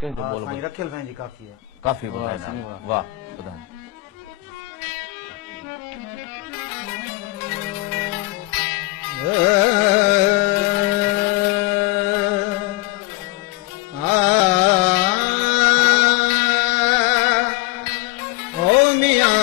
कहीं तो बोलो साईं रखियल साईं जी काफ़ी है। काफी बताया वाह प्रधान ओ मियां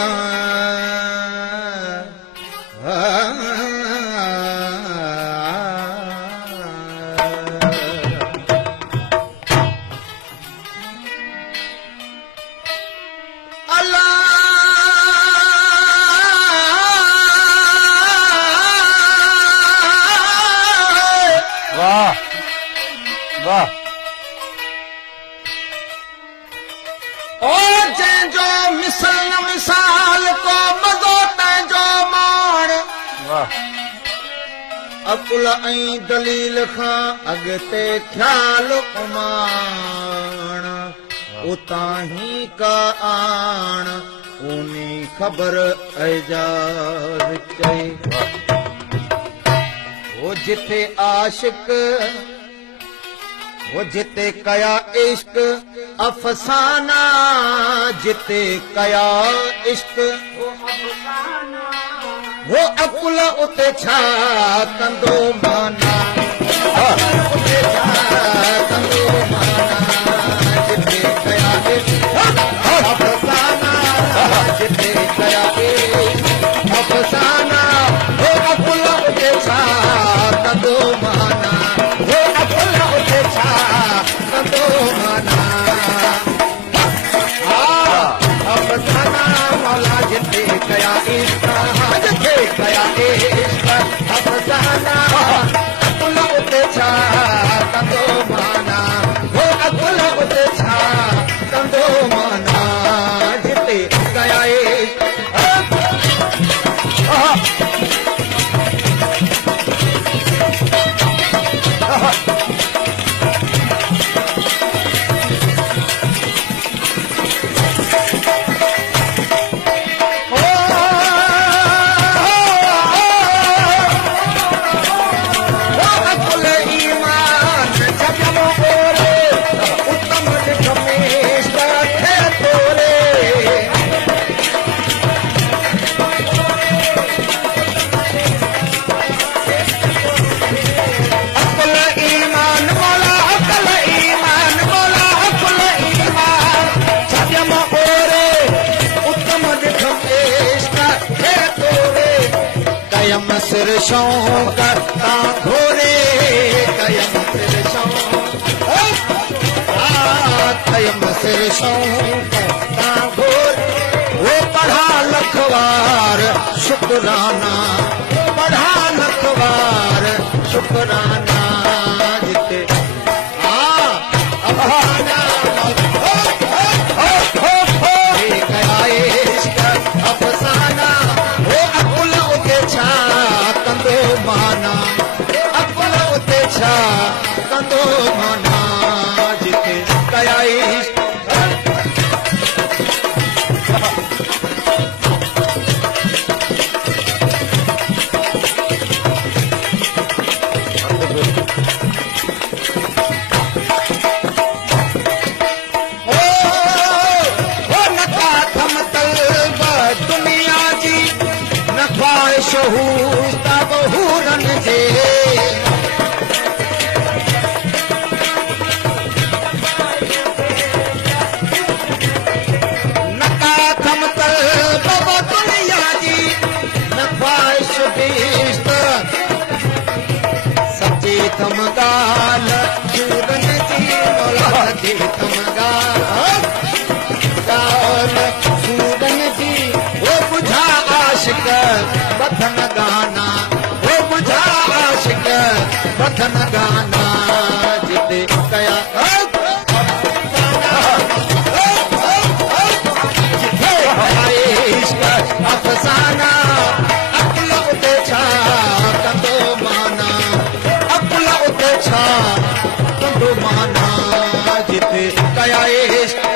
वाह वाह और जंहिंजो मिसल न मिसाल को मज़ो तंहिंजो माण वाह अकुल ऐं दलील खां अॻिते ख़्याल उमाण उतां ही का आण ऊनी ख़बर एजाज़ चई वो जिथे आशिक वो जिते कया इश्क अफसाना जिते कया इश्क वो अकुल उते छा कंदो माना उते छा कंदो माना जिते कया इश्क अफसाना जिते कया इश्क अफसाना वो अकुल उते छा कंदो माना वो अकुल उते छा कंदो माना अफसाना मौला जिते कया इश्क जिते कया इश्क अफसाना अकुल उते छा कंदो माना वो अकुल उते छा कंदो माना जिते कया इश्क कयम सिर शौक ता घोरे कयम सिर शौक कयम सिर शौक ता घोरे वो पढ़ा लखवार शुक्राना पढ़ा लखवार शुक्राना जिते अफसाना कया इश्क अफसाना वो अकुल उते छा कंदो माना अकुल उते छा कंदो माना जिते कया इश्क हूरन जे नका थमतल बाबा दुनिया जी न ख्वाहिश बीस्त सच्ची थमगाल हूरन जी मौला जी थमगाल गाल हूरन जी वो बुझा आशिक बथन गाना वो बुझा आशिक बथन गाना जिते कया जिते कया इश्क अफसाना अकुल उते छा कंदो माना अकुल उते छा कंदो माना जिते कया इश्क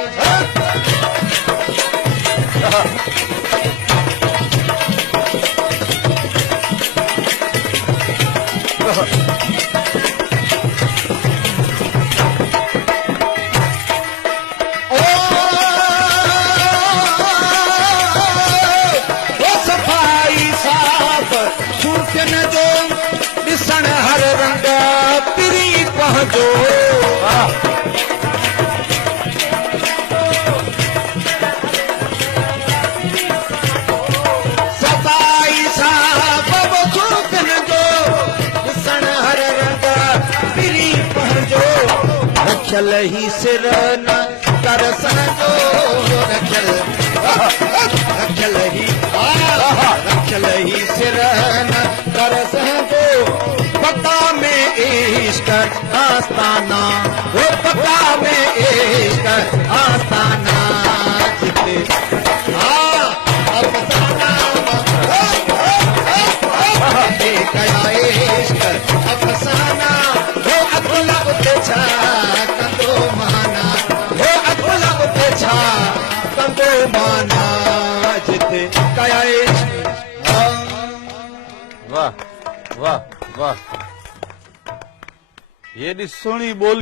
जो वाह सताई सा बबो सूखन जो ॾिसण हर रंग पिरी पंहिंजो रखियल ही सिर न तरसन जो रखियल ही रखियल ही सिर न तरसन जो पता में इश्क आस्ताना वो पता में इश्क आस्ताना जिते अफसाना कया इश्क अफसाना वो अकुल उते छा कंदो माना वो अकुल उते छा कंदो माना जिते कया इश्क वाह वाह वाह ये ॾिसोणी बोल